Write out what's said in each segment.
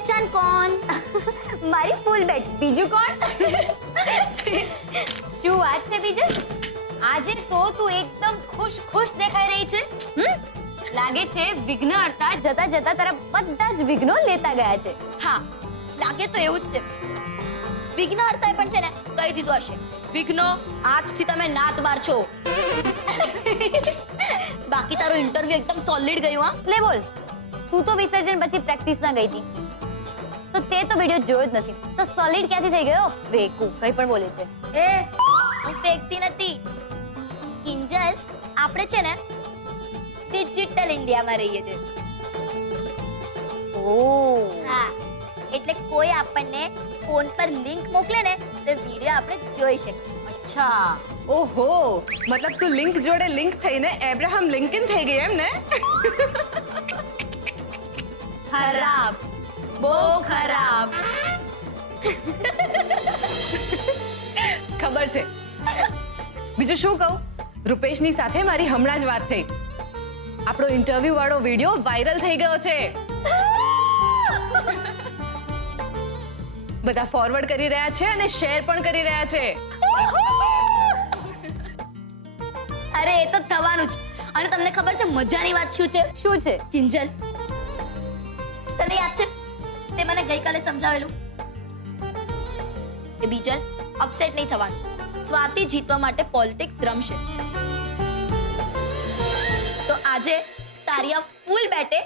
पहचान कौन? मारी फूल बेट बीजू कौन? શું વાત છે બીજલ? આજે તો તું એકદમ ખુશ દેખાઈ રહી છે. લાગે છે વિઘ્નહર્તા જતા જતા તારા બધા જ વિઘ્નો લેતા ગયા છે. હા, લાગે તો એવું જ છે. વિઘ્નહર્તાએ પણ છે ને કહી દીધું હશે, વિઘ્નો આજથી તમે નાત બાર છો. બાકી તારો ઇન્ટરવ્યુ એકદમ સોલિડ ગયું. હા, લે બોલ. તું તો વિસર્જન પછી પ્રેક્ટિસમાં ગઈ હતી, તો તે તો વિડિયો જોયો જ નથી, તો સોલિડ ક્યાંથી થઈ ગયો? વેકુ કઈ પણ બોલે છે. એ હું ફેકતી નથી કિંજલ. આપણે છે ને ડિજિટલ ઇન્ડિયામાં રહીએ છીએ. ઓ હા, એટલે કોઈ આપણને ફોન પર લિંક મોકલે ને તો વિડિયો આપણે જોઈ શકીએ. અચ્છા. ઓહો, મતલબ તું લિંક જોડે લિંક થઈને એબ્રાહમ લિંકન થઈ ગઈ એમ ને? ખરાબ, બહુ ખરાબ. ખબર છે. બીજું શું કહું, રૂપેશની સાથે મારી હમણાં જ વાત થઈ. આપણો ઇન્ટરવ્યુ વાળો વિડિયો વાયરલ થઈ ગયો છે. બધા ફોરવર્ડ કરી રહ્યા છે અને શેર પણ કરી રહ્યા છે. અરે એ તો થવાનું જ. અને તમને ખબર છે મજાની વાત શું છે? શું છે? કિંજલ, તને યાદ છે તે મને ગઈકાલે સમજાવેલું કે બીજલ અપસેટ નહીં થવાનું, સ્વાતિ જીતવા માટે પોલિટિક્સ રમશે. તો આજે તારી આ ફૂલ બેટે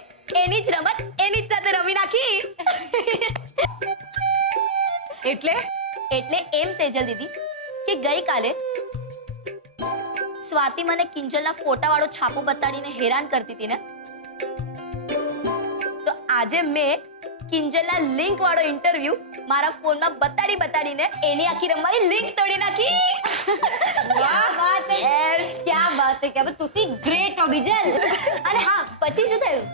એની જ રમત એની જ સાથે રમી નાખી. એટલે એમ સેજલ દીદી કે ગઈકાલે સ્વાતિ મને કિંજલના ફોટા વાળો છાપો બતાડીને હેરાન કરતી હતી ને, તો આજે મેં કિંજલના લિંક વાળો ઇન્ટરવ્યુ મારા ફોનમાં બતાડીને એની આખી રમવાની લિંક તોડી નાખી. क्या बात है, क्या बात है, क्या बात. તુસી ગ્રેટ હો બીજલ. અને હા, પછી શું થયું?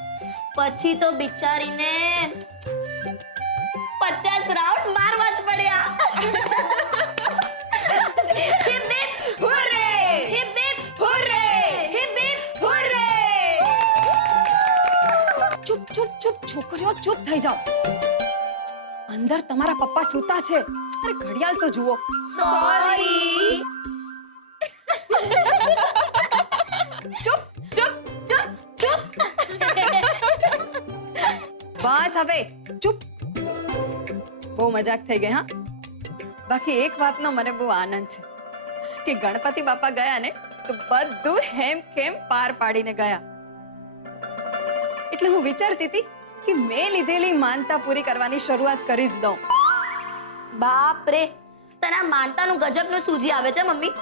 પછી તો બિચારીને 50 રાઉન્ડ મારવા જ પડ્યા. Hip hip hurray, hip hip hurray, hip hip hurray. ચૂપ ચૂપ ચૂપ છોકરીઓ ચૂપ થઈ જાઓ. અંદર તમારા પપ્પા સૂતા છે. અરે ઘડિયાળ તો જુઓ. સોરી. ચૂપ ચૂપ ચૂપ ચૂપ. બસ હવે ચૂપ. બહુ મજાક થઈ ગઈ. હા, બાકી એક વાતનો મને બહુ આનંદ છે કે ગણપતિ બાપા ગયા ને તો બધું હેમ ખેમ પાર પાડીને ગયા. એટલે હું વિચારતી હતી કે મેં લીધેલી માનતા પૂરી કરવાની શરૂઆત કરી જ દઉં. બાપ રે, તને આ માનતાનું ગજબનું સૂજી આવે છે મમ્મી.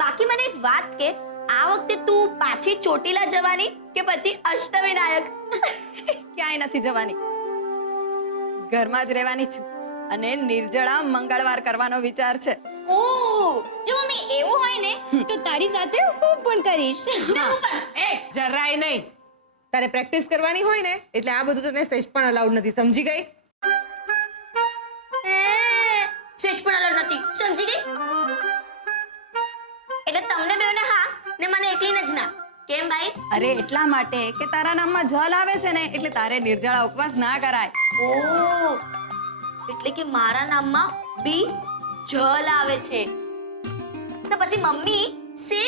બાકી મને એક વાત કે, આ વખતે તું પાછી ચોટીલા જવાની કે પછી અષ્ટવિનાયક? ક્યાંય નથી જવાની, ઘરમાં જ રહેવાની છું અને નિર્જળા મંગળવાર કરવાનો વિચાર છે. ઓ, જો મમ્મી એવું હોય ને તો તારી સાથે હું પણ કરીશ. જરાય નહીં. તારે પ્રેક્ટિસ કરવાની હોય ને એટલે આ બધું તને સહેજ પણ અલાઉડ નથી, સમજી ગઈ? સેજ પણ અલગ નથી, સમજી ગઈ? એટલે તમને બેવને હા ને મને એકલીને જ ના. કેમ ભાઈ? અરે એટલા માટે કે તારા નામમાં જલ આવે છે ને એટલે તારે નિર્જળા ઉપવાસ ના કરાય. ઓ, એટલે કે મારા નામમાં બી જલ આવે છે, તો પછી મમ્મી સે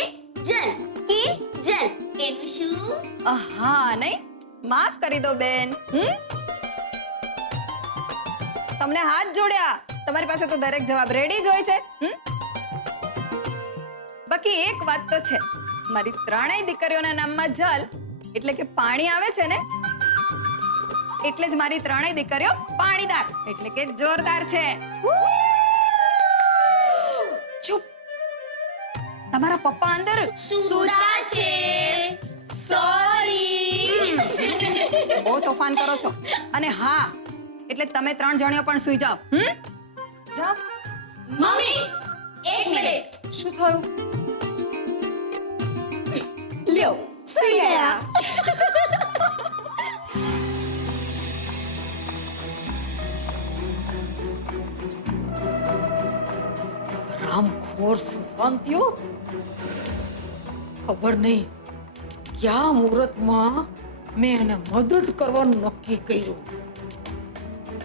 જલ કી જલ એનું શું? હા નહીં, માફ કરી દો બેન. તમને હાથ જોડ્યા. તમારી પાસે તો દરેક જવાબ રેડી જ હોય છે. બાકી એક વાત તો છે, મારી ત્રણેય દીકરીઓના નામમાં જલ એટલે કે પાણી આવે છે ને, એટલે જ મારી ત્રણેય દીકરીઓ પાણીદાર એટલે કે જોરદાર છે. ચૂપ. તમારા પપ્પા અંદર સુતા છે. સોરી. બહુ તોફાન કરો છો. અને હા, એટલે તમે ત્રણ જણીઓ પણ સૂઈ જાઓ. જાઓ. મમ્મી એક મિનિટ. શું થયું? લ્યો સૂઈ ગયા. રામખોર સુશાંતિઓ, ખબર નહીં ક્યાં મુહૂર્તમાં મેં એને મદદ કરવાનું નક્કી કર્યું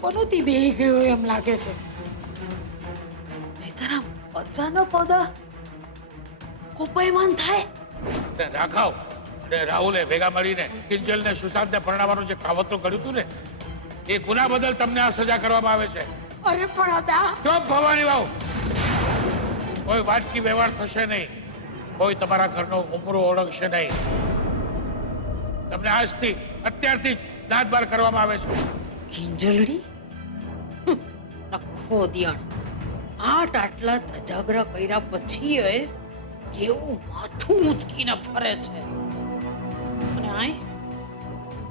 પનોતી બેહી ગયો એમ લાગે છે. નહીતર આમ અચાનક ઓદા કોપાયમાન થાય. ને રાઘવ અને રાહુલે ભેગા મળીને કિંજલ ને સુશાંતને પરણાવવાનું જે કાવતરું કર્યું હતું ને એ ગુના બદલ તમને આ સજા કરવામાં આવે છે. અરે પણ અદા ચૂપ ભવાની વાવ. કોઈ વાટકી વ્યવહાર થશે નહીં, કોઈ તમારા ઘરનો ઉમરો ઓળખશે નહીં. તમને આજથી અત્યારથી જ દાંત બાર કરવામાં આવે છે. કિંજલડી નખો દિયાણ આટલા ધજાગરા કર્યા પછી કેવું માથું ઊંચકીને ફરે છે. અને આય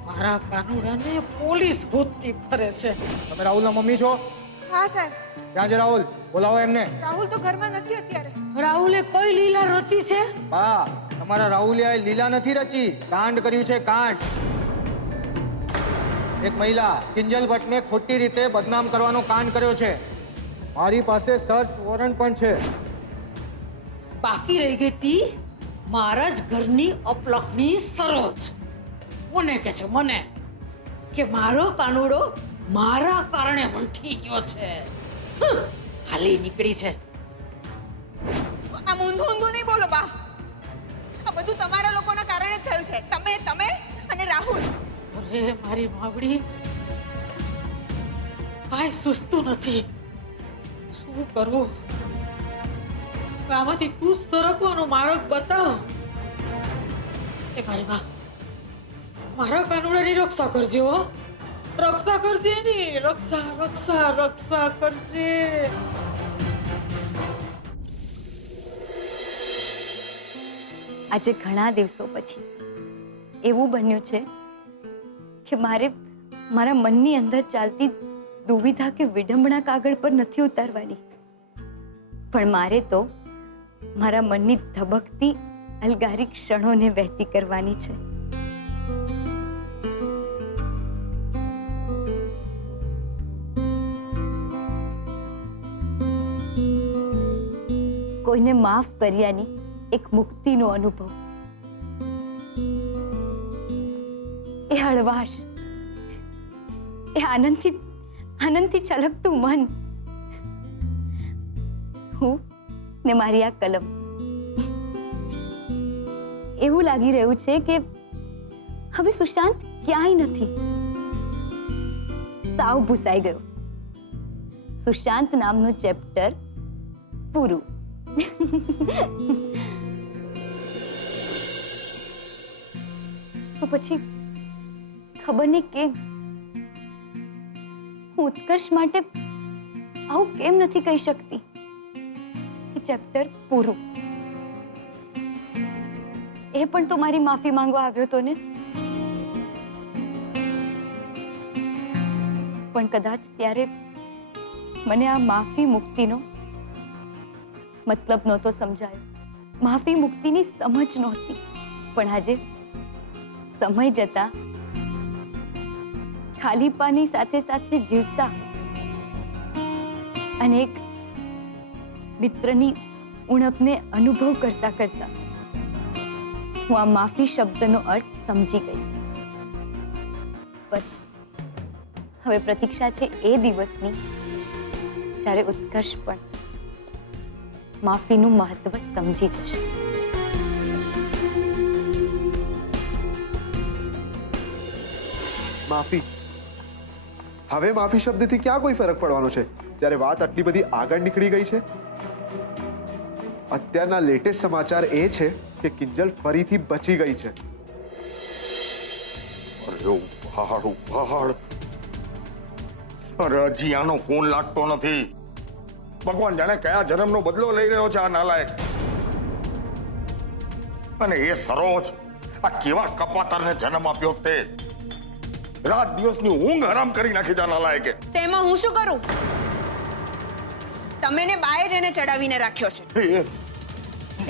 મારા કાનુડાને પોલીસ ગોતતી ફરે છે. તમે રાહુલના મમ્મી છો? હા સાહેબ. ક્યાં છે રાહુલ? બોલાવો એમને. રાહુલ તો ઘરમાં નથી અત્યારે. રાહુલે કઈ લીલા રચી છે? બા, તમારા રાહુલે લીલા નથી રચી, કાંડ કર્યું છે, કાંડ. એક મહિલા કિંજલ ભટ્ટને ખોટી રીતે બદનામ કરવાનો કાંડ કર્યો છે. મારી પાસે સર્ચ વોરંટ પણ છે. બાકી રહી ગઈ તી મારા જ ઘરની અપલખની સરોજ. મને કે છે મને કે મારો કાનુડો મારા કારણે મંઠી ગયો છે. હાલી નીકળી છે. આ ઊંધું ઊંધું નહીં બોલો બા. આ બધું તમારા લોકોના કારણે જ થયું છે. તમે અને રાહુલ. અરે મારી માવડી કાંઈ સુસ્તું નથી. શું કરવું? આમાંથી તું સરકવાનો માર્ગ બતાવ. એ મારી માં મારા કાનુડાની રક્ષા કરજે હો. રક્ષા કરજે ની રક્ષા કરજે. આજે ઘણા દિવસો પછી એવું બન્યું છે કે મારે મારા મનની અંદર ચાલતી દુવિધા કે વિડંબણા કાગળ પર નથી ઉતારવાની, પણ મારે તો મારા મનની ધબકતી અલગારી ક્ષણોને વહેતી કરવાની છે. કોઈને માફ કર્યાની એક મુક્તિનો અનુભવ, એ હળવાશ, એ આનંદથી છલકતું મન, હું ને મારી આ કલમ. એવું લાગી રહ્યું છે કે હવે સુશાંત ક્યાંય નથી, સાવ ભૂસાઈ ગયો. સુશાંત નામનું ચેપ્ટર પૂરું. તો પછી ખબર નહીં કે હું ઉત્કર્ષ માટે આવું કેમ નથી કહી શકતી કે ચેપ્ટર પૂરું. એ પણ તો મારી માફી માંગવા આવ્યો તો ને. પણ કદાચ ત્યારે મને આ માફી મુક્તિનો મતલબ નહોતો સમજાયો, માફી મુક્તિની સમજ નહોતી. પણ આજે સમય જતા ખાલીપાની સાથે સાથે જીવતા અને એક મિત્રની ઉણપને અનુભવ કરતા કરતા હું આ માફી શબ્દનો અર્થ સમજી ગઈ. બસ હવે પ્રતીક્ષા છે એ દિવસની જ્યારે ઉત્કર્ષ પણ માફીનું મહત્વ સમજી જશે. માફી. હવે માફી શબ્દથી ક્યાં કોઈ ફરક પડવાનો છે જ્યારે વાત આટલી બધી આગળ નીકળી ગઈ છે. અત્યારના લેટેસ્ટ સમાચાર એ છે કે કિંજલ ફરીથી બચી ગઈ છે. અરે ઉભાડ. અરે હજી આનો ખૂન લાગતો નથી. ભગવાન જાણે કયા જન્મનો બદલો લઈ રહ્યો છે આ નાલાયક. અને એ સરોજ આ કેવા કપાતરને જન્મ આપ્યો તે. રાત દિવસની ઊંઘ હરામ કરી નાખી જા નાલાયકે. તેમાં હું શું કરું? તમે ને બાએ જ એને ચડાવીને રાખ્યો છે.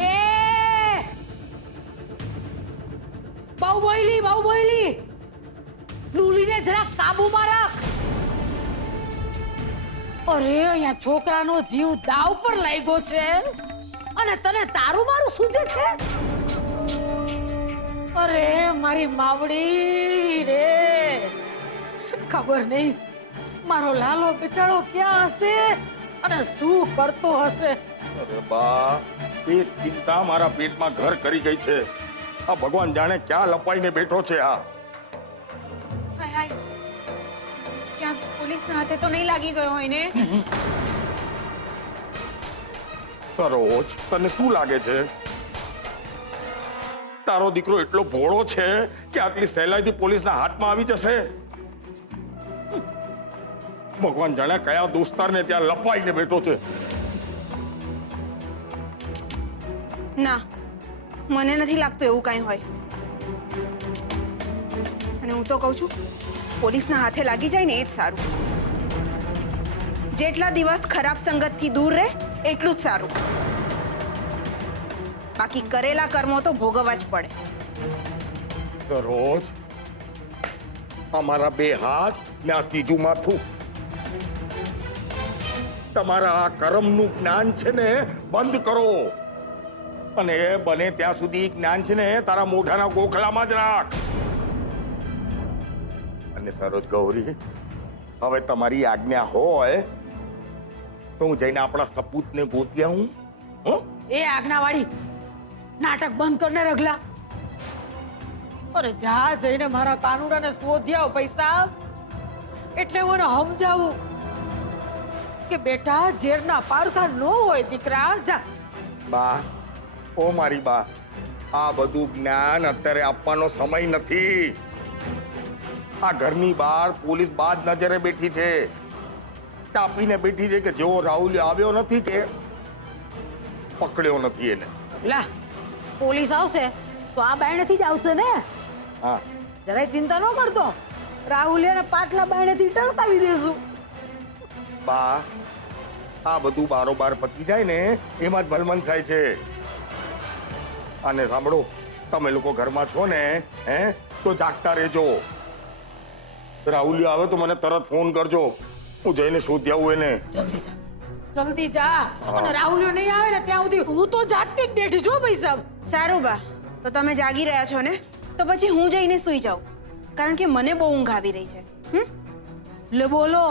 એ બહુ બોયલી લુલીને જરા કાબુમાં રાખ. અરે અહીંયા છોકરાનો જીવ દાવ પર લાગ્યો છે અને તને તારું મારું સૂજે છે. અરે મારી માવડી રે, ખબર નહીં મારો લાલો બિચારો ક્યાં હશે અને શું કરતો હશે? અરે બા, એક ચિંતા મારા પેટમાં ઘર કરી ગઈ છે. આ ભગવાન જાણે ક્યાં લપાઈને બેઠો છે. આ હાય હાય, ક્યાંક પોલીસના હાથે તો નહીં લાગી ગયો હોય ને? સરોજ, તને શું લાગે છે તારો દીકરો એટલો ભોળો છે કે આટલી સહેલાઈથી પોલીસના હાથમાં આવી જશે? ભગવાન જાણે કયા દોસ્તારને ત્યાં લપાઈને બેઠો છે. ના, મને નથી લાગતું એવું કાંઈ હોય. અને હું તો કહું છું, પોલીસના હાથે લાગી જાય ને એ જ સારું. જેટલા દિવસ ખરાબ સંગતથી દૂર રહે એટલું જ સારું. બાકી કરેલા કર્મો તો ભોગવવા જ પડે. સરોજ, અમારા બે હાથ ને આ ત્રીજું માથું, તમારા આ કર્મનું જ્ઞાન છે ને બંધ કરો. અને એ બને ત્યાં સુધી જ્ઞાન છે ને તારા મોઢાના ગોખલામાં જ રાખ. અને સરોજ ગૌરી, હવે તમારી આજ્ઞા હોય તો હું જઈને આપણા સપૂતને ગોતી આવું. હો? એ આજ્ઞાવાળી નાટક બંધ કરને રગલા. અરે જા જઈને મારા કાનુડાને શોધી આવ પૈસા. એટલે હું એને સમજાવું કે બેટા ઝેરના પારખા ન હોય દીકરા. જા. બા, ઓ મારી બા, આ બધું જ્ઞાન અત્યારે આપવાનો સમય નથી. આ ઘરની બહાર પોલીસ બાદ નજરે બેઠી છે, તાપીને બેઠી છે કે જેવો રાહુલ આવ્યો નથી કે પકડ્યો નથી એને. લા, પોલીસ આવશે તો આ બાયણેથી જ આવશે ને. હા, જરાય ચિંતા ન કરતો. રાહુલિયાને પાટલા બાયણેથી ટળકાવી દેશું. બા, આ બધું બારોબાર પતી જાય ને એમાં જ ભલમન થાય છે. અને સાંભળો, તમે લોકો ઘરમાં છો ને, હે, તો જાગતા રહેજો. રાહુલિયા આવે તો મને તરત ફોન કરજો, હું જઈને શોધી આવું એને. જલ્દી જા. અને રાહુલિયો નહીં આવે ને ત્યાં સુધી હું તો જાગતી જ બેઠી છું ભાઈ સાહેબ. સારું બા, તો તમે જાગી રહ્યા છો ને, તો પછી હું જઈને સૂઈ જાઉં, કારણ કે મને બહુ ઊંઘ આવી રહી છે. લે બોલો,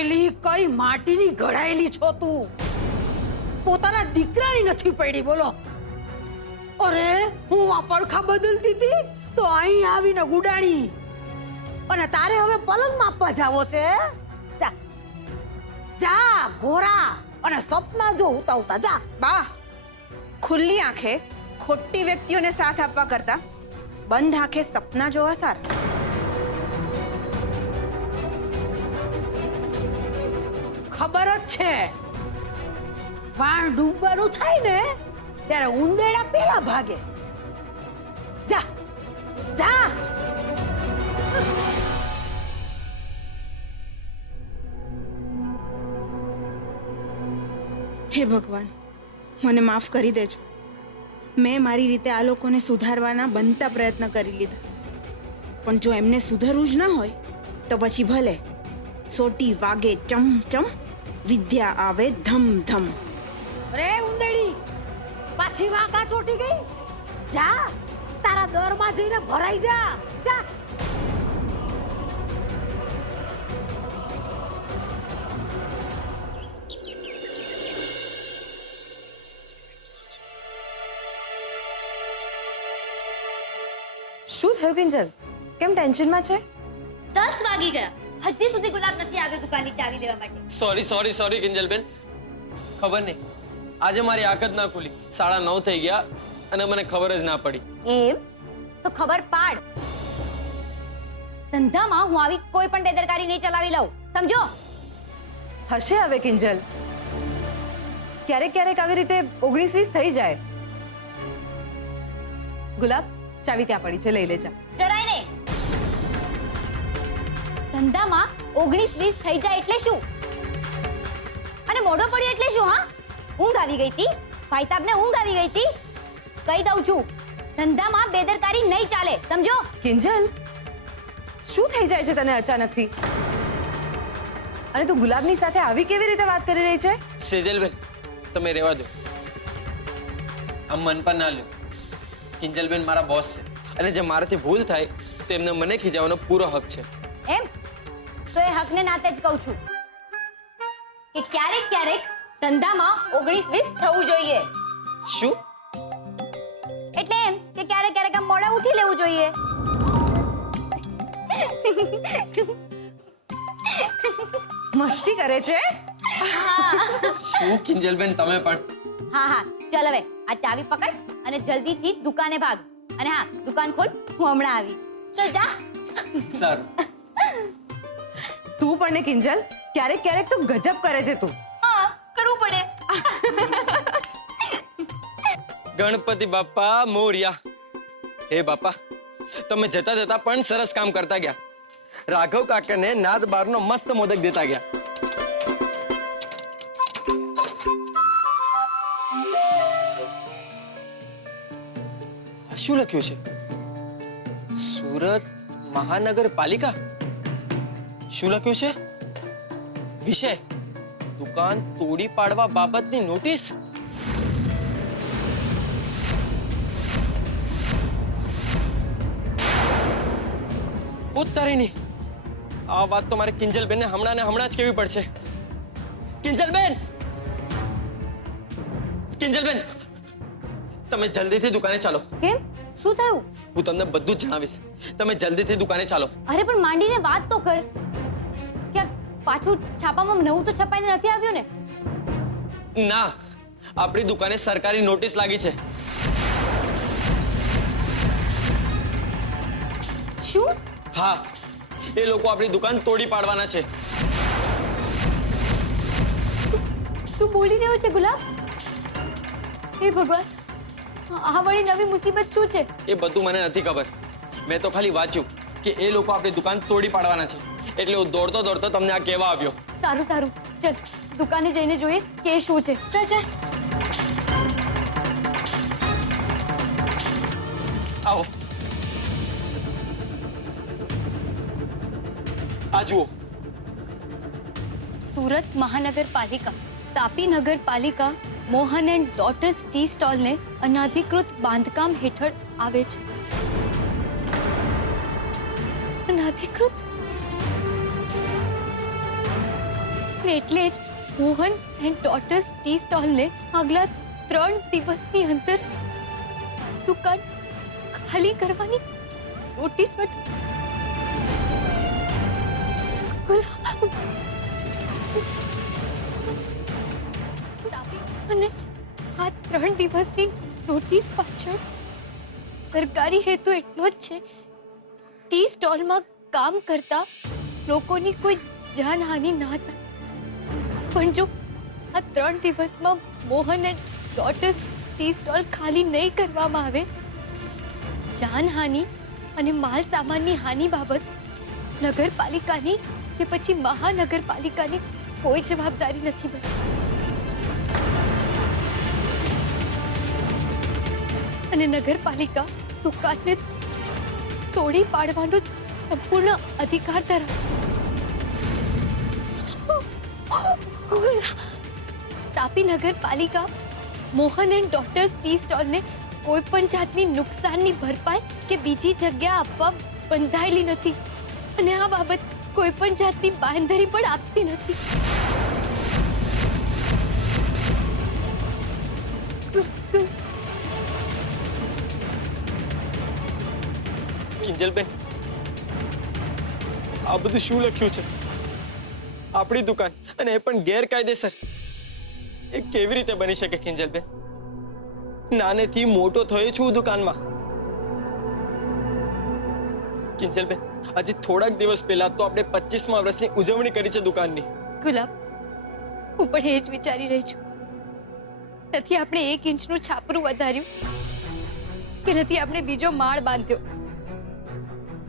એલી કઈ માટીની ઘડાયેલી છો તું? પોતાના દીકરાની નથી પડી. બોલો. અરે હું આ પડખા બદલતી હતી તો અહીં આવીને ગુડાણી. અને તારે હવે પલંગ માપવા જાવો છે? જા જા ઘોરા, અને સપના જો ઉતા ઉતા જા. બા, ખુલ્લી આંખે ખોટી વ્યક્તિઓને સાથ આપવા કરતા બંધ આંખે સપના જોવા સારા. ખબર જ છે, વાણ ડૂબવાનું થાય ને ત્યારે ઉંદેડા પેલા ભાગે. જા જા. હે ભગવાન, મને માફ કરી દેજો. મેં મારી રીતે આ લોકોને સુધારવાના બનતા પ્રયત્ન કરી લીધા, પણ જો એમને સુધરવું જ ના હોય તો પછી ભલે સોટી વાગે ચમ ચમ, વિદ્યા આવે ધમ ધમ. રે ઉંદેડી, પાછી વાંકા ચોટી ગઈ. જા તારા દરમાં જઈને ભરાઈ જા. જા. શું થયું કિંજલ? કેમ ટેન્શનમાં છે? 10 વાગી ગયા, હજી સુધી ગુલાબ નથી આવ્યો દુકાનની ચાવી લેવા માટે. સોરી કિંજલબેન, ખબર નહીં, આજે મારી આંખ જ ના ખુલી. 9:30 થઈ ગયા અને મને ખબર જ ના પડી. એમ તો ખબર પાડ. ધંધામાં હું આવી કોઈ પણ બેદરકારી નહીં ચલાવી લઉં, સમજો? હશે હવે કિંજલ, ક્યારેક ક્યારેક આવી રીતે 19-20 થઈ જાય. ગુલાબ, ચાવી ત્યાં પડી છે, લઈ લેજા. જરાય નહીં. ધંધામાં 19-20 થઈ જાય એટલે શું? અને મોઢો પડ્યો એટલે શું? હા, ઊંઘ આવી ગઈ હતી, ભાઈ સાહેબને ઊંઘ આવી ગઈ હતી. કહી દઉં છું, ધંધામાં બેદરકારી નહીં ચાલે, સમજો? કિંજલ, શું થઈ જાય છે તને અચાનકથી? અને તું ગુલાબની સાથે આવી કેવી રીતે વાત કરી રહી છે? સેજલબેન, તમે રહેવા દો, આમ મન પર ના લ્યો. કિંજલબેન મારા બોસ છે અને જે મારાથી ભૂલ થાય તો એમને મને ખીજાવવાનો પૂરો હક છે. એમ તો એ હકને નાતે જ કહું છું કે ક્યારેક ક્યારેક ધંધામાં 19-20 થવું જોઈએ. શું? એટલે એમ કે ક્યારેક ક્યારેક આમ મોડા ઉઠી લેવું જોઈએ. મસ્તી કરે છે. શું કિંજલબેન તમે પણ? હા હા ચાલ હવે આ ચાવી પકડ અને જલ્દીથી દુકાને ભાગ. અને હા દુકાન ખોલ, હું હમણાં આવી. ચાલ જા. સારું. તું પણ ને કિંજલ, ક્યારેક ક્યારેક તો ગજબ કરે છે તું. હા કરવું પડે. ગણપતિ બાપા મોર્યા. હે બાપા, તમે જતા જતા પણ સરસ કામ કરતા ગયા. રાઘવ કાકાને નાદ બારનો મસ્ત મોદક દેતા ગયા. આ શું લખ્યું છે? સુરત મહાનગરપાલિકા. શું લખ્યું છે? વિષય દુકાન તોડી પાડવા બાબતની નોટિસ. ઉતારીની આ વાત તો મારે કિંજલબેનને હમણાં ને હમણાં જ કહેવી પડશે. કિંજલબેન, કિંજલબેન, તમે જલ્દીથી દુકાને ચાલો. કેમ? શું થયું? હું તમને બધું જ જણાવીશ. તમે જલ્દીથી દુકાને ચાલો. અરે પણ માંડીને વાત તો કર. ક્યાં પાછું છાપામાં નવું તો છપાઈને નથી આવ્યું ને? ના, આપણી દુકાને સરકારી નોટિસ લાગી છે. શું? હા, એ લોકો આપણી દુકાન તોડી પાડવાના છે. શું બોલી રહ્યો છે ગુલાબ? હે ભગવાન, આ વળી નવી મુસીબત શું છે? એ બધું મને નથી ખબર. મેં તો ખાલી વાંચ્યું કે એ લોકો આપણી દુકાન તોડી પાડવાના છે, એટલે હું દોડતો દોડતો તમને આ કહેવા આવ્યો. સારું સારું, ચલ દુકાને જઈને જોઈએ કે એ શું છે. ચાલ ચાલ. આવો. આ જુઓ. સુરત મહાનગરપાલિકા, તાપી નગરપાલિકા મોહન એન્ડ ડોટર્સ ટી સ્ટોલને અનધિકૃત બાંધકામ હેઠળ આવે છે. અનધિકૃત? ને એટલે જ મોહન એન્ડ ડોટર્સ ટી સ્ટોલને આગલા 3 દિવસની અંદર દુકાન ખાલી કરવાની નોટિસ માટે અને આ 3 દિવસની નોટિસ પાછળ સરકારી હેતુ એટલો જ છે ટી સ્ટોલમાં કામ કરતા લોકોની કોઈ જાનહાનિ ના થાય. પણ જો આ 3 દિવસમાં Mohan and daughter's tea stall ખાલી નહીં કરવામાં આવે, જાનહાનિ અને માલ સામાનની હાનિ બાબત નગરપાલિકાની કે પછી મહાનગરપાલિકાની કોઈ જવાબદારી નથી બનતી. અને નગરપાલિકા દુકાનને તોડી પાડવાનો સંપૂર્ણ અધિકાર ધરાવે છે. તાપી નગરપાલિકા મોહન એન્ડ ડોટર્સ ટી સ્ટોલને કોઈ પણ જાતની નુકસાનની ભરપાઈ કે બીજી જગ્યા આપવા બંધાયેલી નથી અને આ બાબત કોઈ પણ જાતની બાંહેધરી પણ આપતી નથી. કિંજલબેન, આ બધું શું લખ્યું છે? આપણી દુકાન અને એ પણ ગેરકાયદેસર. એ કેવી રીતે બની શકે કિંજલબેન? નાનેથી મોટો થયો છું દુકાનમાં. કિંજલબેન, આજે થોડાક દિવસ પહેલા તો આપણે 25મા વર્ષની ઉજવણી કરી છે દુકાનની. ગુલાબ, હું પણ એ જ વિચારી રહી છું. નથી આપણે 1 ઇંચનું છાપરું વધાર્યું કે નથી આપણે બીજો માળ બાંધ્યો.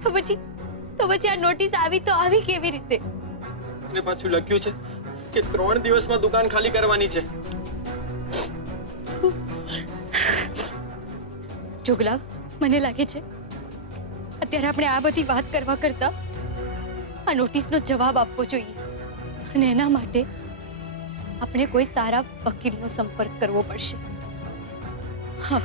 તો પછી આ નોટિસ આવી તો આવી કેવી રીતે? અને પાછું લખ્યું છે કે 3 દિવસમાં દુકાન ખાલી કરવાની છે. જો ગુલાબ, મને લાગે છે અત્યારે આપણે આ બધી વાત કરવા કરતા આ નોટિસનો જવાબ આપવો જોઈએ અને એના માટે આપણે કોઈ સારા વકીલનો સંપર્ક કરવો પડશે. હા.